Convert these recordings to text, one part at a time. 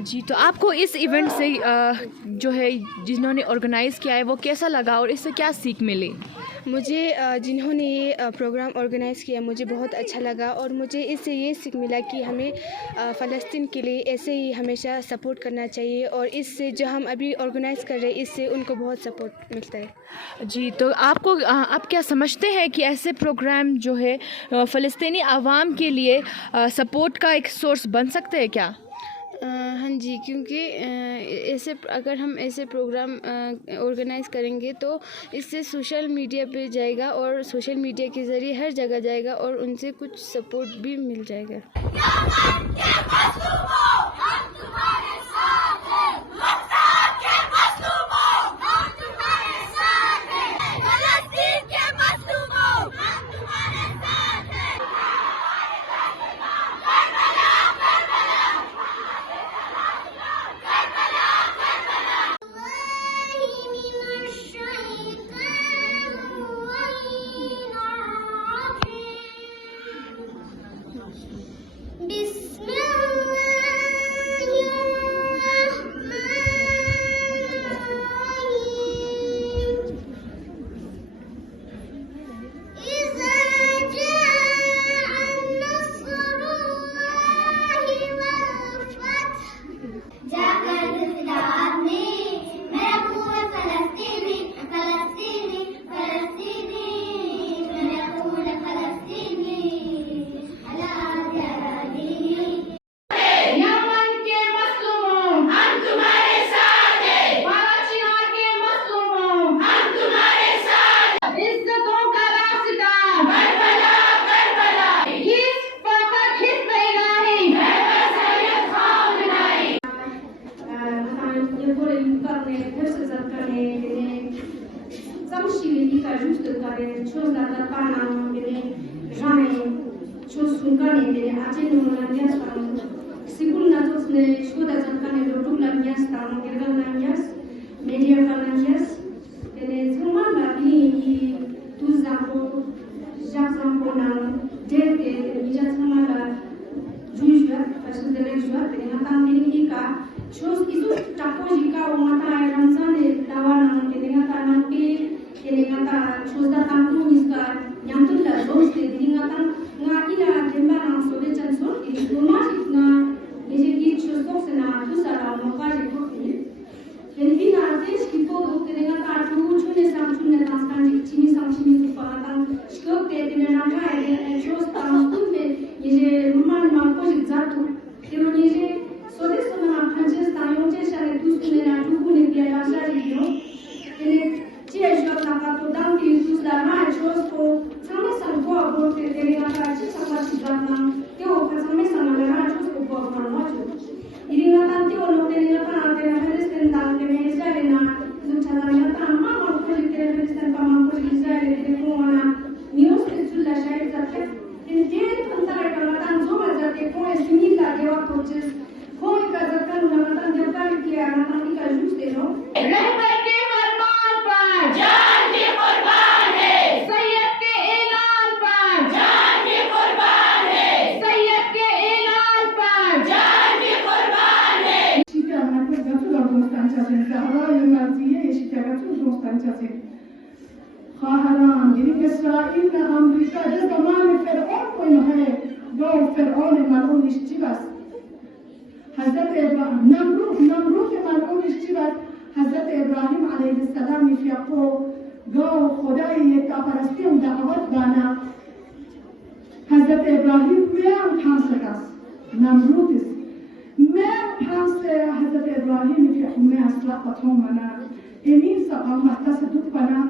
جی تو آپ کو اس ایونٹ سے جو ہے جنہوں نے آرگنائز کیا ہے وہ کیسا لگا اور اس سے کیا سیکھ ملی؟ مجھے جنہوں نے یہ پروگرام آرگنائز کیا مجھے بہت اچھا لگا، اور مجھے اس سے یہ سیکھ ملا کہ ہمیں فلسطین کے لیے ایسے ہی ہمیشہ سپورٹ کرنا چاہیے، اور اس سے جو ہم ابھی آرگنائز کر رہے ہیں اس سے ان کو بہت سپورٹ ملتا ہے۔ جی تو آپ کیا سمجھتے ہیں کہ ایسے پروگرام جو ہے فلسطینی عوام کے لیے سپورٹ کا ایک سورس بن سکتے ہیں کیا؟ ہاں جی، کیونکہ اگر ہم ایسے پروگرام آرگنائز کریں گے تو اس سے سوشل میڈیا پہ جائے گا، اور سوشل میڈیا کے ذریعے ہر جگہ جائے گا، اور ان سے کچھ سپورٹ بھی مل جائے گا۔ حضرت ابراهیم علیه السلام میفیقو گاو خدای تا پرستیم دعوت بانا حضرت ابراهیم میام پانسکاس نمرودس میام پانس حضرت ابراهیم میفیقو میام سلاقت همانا امین سقام متصدق بنا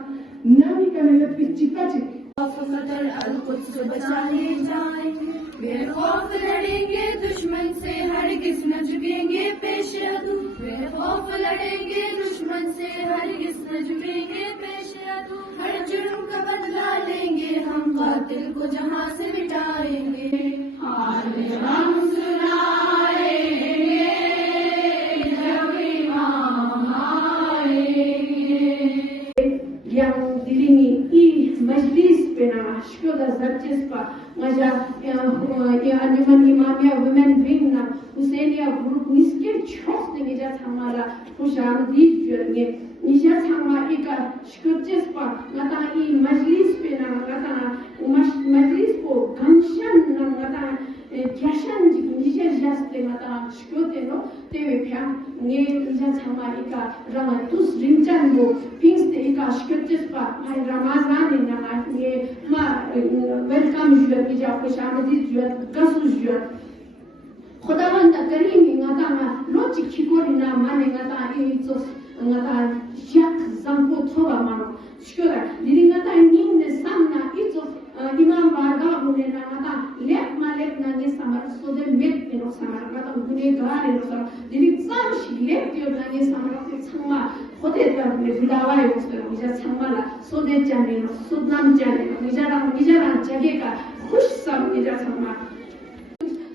نمی کنه پیچی پچی فقدر القدس بچانے جائیں بے خوف لڑیں گے دشمن سے ہرگز نہ جھکیں گے پیش عدو بے خوف لڑیں گے دشمن سے ہرگز نہ جھکیں گے پیش عدو ہر جرم کا بدلہ لیں گے ہم قاتل کو جہاں سے مٹائیں گے حال ہم سنائیں گے جب امام آئیں گے yang diringi i majlis pena shkoda zarchespa ngaja Anjuman Imamia Women Wing na Husainia Group Niskin Chos ne Nija Thamala Khushamdi Jurne Nisha Thama Ika Shkurjes Pa Ngata I Majlis Pe na Ngata Majlis Po Gangshan na Ngata Kyashan Nisha Jaste Ngata Shkurte no Tewe Pya Nge Nisha Thama Ika Ramatus Rimchan Bo Pingste Ika Shkurjes Pa Mai Ramazan na Nge Ma Welcome Jur Nija Khushamdi Jur Gasu Jur خداوند کریم ngata lochi kikorina mane ngata itos ngata jak zampo thoba mano shkora diri ngata ninne samna itos imam barga hone na ngata lek malek na ne samar sode met no samar ngata gune gare no samar diri sam shilek dio na ne samar tsama khode ta ne vidawa yo skora bija samala sode jane no sudnam jane no bijara jage ka khush sam bija samar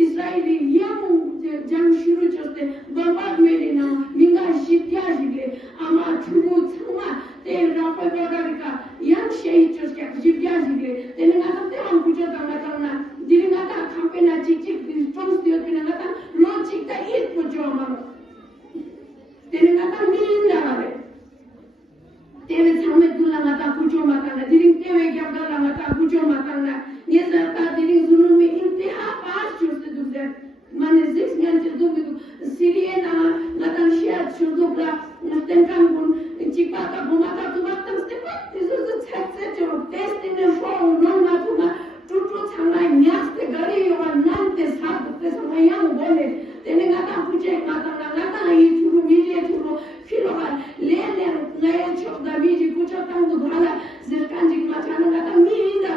Israeli yang jang shuru choste babak mere na minga shitya jile ama chubu thuma te rafa bagarika yang shei choske shitya jile tenenga te am pujo tanga diringa ta campaign chichik trons dio tenenga ta logic ta it pujo amaro tenenga ta minda gare teve thame dulanga ta pujo matana diring teve gyabdala ta pujo matana ye zarta diring zulumi intiha paas choste Mane 6 months do Syriana Natasha Chudobla Natenkangun Chipata Bumata to Batam Stepa. This is a test of testing the phone, no Natuna, Tutu Tana, Yaste Gari or Nantes Hat, this is my young boy. Then Nata Puche Natana to media to Filoha, Lele, Naya Chok, Daviji, Puchatan to Gala, Zerkanji Matana, Minda.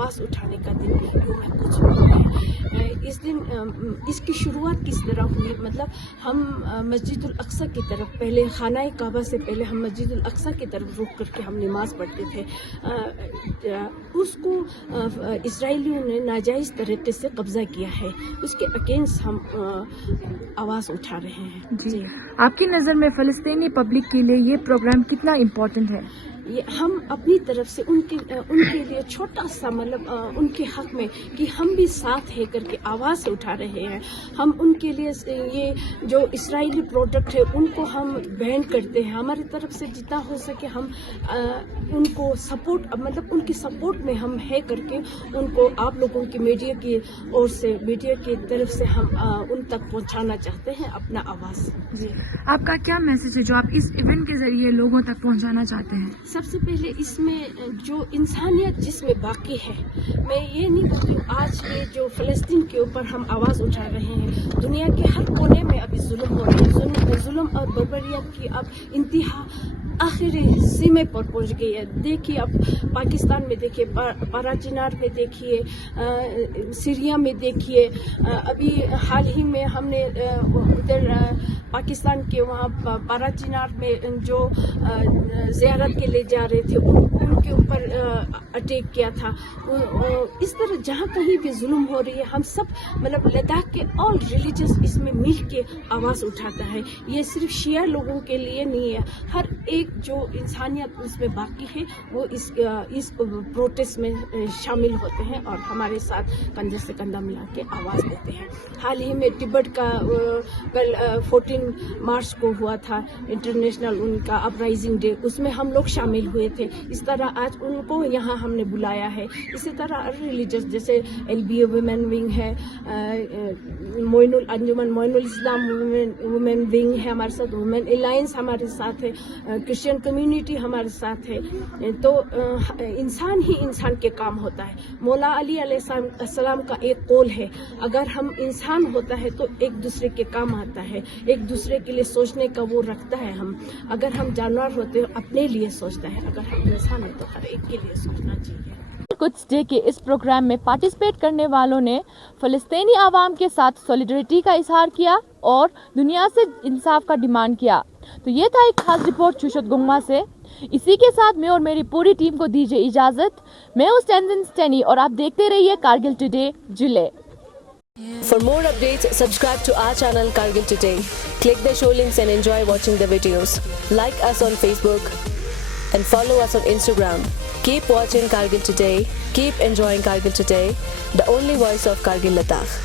آواز اٹھانے کا دن یوم قدس ہے. اس دن اس کی شروعات کس طرح ہوئی؟ مطلب ہم مسجد الاقصی کی طرف پہلے خانہ کعبہ سے پہلے ہم مسجد الاقصی کی طرف رخ کر کے ہم نماز پڑھتے تھے. اس کو اسرائیلیوں نے ناجائز طریقے سے قبضہ کیا ہے. اس کے اگینسٹ ہم آواز اٹھا رہے ہیں. جی آپ کی نظر میں فلسطینی پبلک کے لیے یہ پروگرام کتنا امپورٹنٹ ہے؟ ہم اپنی طرف سے ان کے لیے چھوٹا سا مطلب ان کے حق میں کہ ہم بھی ساتھ ہے کر کے آواز اٹھا رہے ہیں. ہم ان کے لیے یہ جو اسرائیلی پروڈکٹ ہے ان کو ہم بین کرتے ہیں. ہماری طرف سے جتنا ہو سکے ہم ان کو سپورٹ مطلب ان کی سپورٹ میں ہم ہے کر کے ان کو آپ لوگوں کی میڈیا کی اور سے میڈیا کی طرف سے ہم ان تک پہنچانا چاہتے ہیں اپنا آواز. جی آپ کا کیا میسج ہے جو آپ اس ایونٹ کے ذریعے لوگوں تک پہنچانا چاہتے ہیں؟ سب سے پہلے اس میں جو انسانیت جس میں باقی ہے، میں یہ نہیں بولتی ہوں آج کے جو فلسطین کے اوپر ہم آواز اٹھا رہے ہیں، دنیا کے ہر کونے میں ابھی ظلم ہو رہا ہے. ظلم اور بربریت کی اب انتہا آخری سیمے پر پہنچ گئی ہے. دیکھیے اب پاکستان میں دیکھیے، پارا چنار میں دیکھیے، سیریا میں دیکھیے. ابھی حال ہی میں ہم نے ادھر پاکستان کے وہاں پارا چنار میں جو زیارت کے لیے جا رہے تھے ان کے اوپر اٹیک کیا تھا. اس طرح جہاں کہیں بھی ظلم ہو رہی ہے ہم سب مطلب لداخ کے آل ریلیجس اس میں مل کے آواز اٹھاتا ہے. یہ صرف شیعہ لوگوں کے لیے نہیں ہے، ہر ایک جو انسانیت اس میں باقی ہے وہ اس پروٹیسٹ میں شامل ہوتے ہیں اور ہمارے ساتھ کندھے سے کندھا ملا کے آواز دیتے ہیں. حال ہی میں تبت کا کل 14 مارچ کو ہوا تھا انٹرنیشنل ان کا اپرائزنگ ڈے، اس میں ہم لوگ شامل ہوئے تھے. اس طرح آج ان کو یہاں ہم نے بلایا ہے. اسی طرح ریلیجس جیسے LBA ویمن ونگ ہے، انجمن معین الاسلام وومن ونگ ہے ہمارے ساتھ، وومن الائنس ہمارے ساتھ ہے، کرسچن کمیونٹی ہمارے ساتھ ہے. تو انسان ہی انسان کے کام ہوتا ہے. مولا علی علیہ السلام کا ایک قول ہے، اگر ہم انسان ہوتا ہے تو ایک دوسرے کے کام آتا ہے، ایک دوسرے کے لیے سوچنے کا وہ رکھتا ہے. اگر ہم جانور ہوتے اپنے لیے سوچتا ہے، اگر ہم انسان ہیں تو ہر ایک کے لیے سوچنا چاہیے. قدس ڈے کے اس پروگرام میں پارٹیسپیٹ کرنے والوں نے فلسطینی عوام کے ساتھ سولیڈریٹی کا اظہار کیا اور دنیا سے انصاف کا ڈیمانڈ کیا. تو یہ تھا ایک خاص رپورٹ شوشت گنگما سے. اسی کے ساتھ میں اور میری پوری ٹیم کو دیجیے اجازت. میں ہوں اسٹینزن اسٹینی اور آپ دیکھتے رہیے کارگل ٹوڈے جلے. For more updates, subscribe to our channel Kargil Today. Click the show links and enjoy watching the videos. Like us on Facebook and follow us on Instagram. Keep watching Kargil Today. Keep enjoying Kargil Today, the only voice of Kargil Ladakh.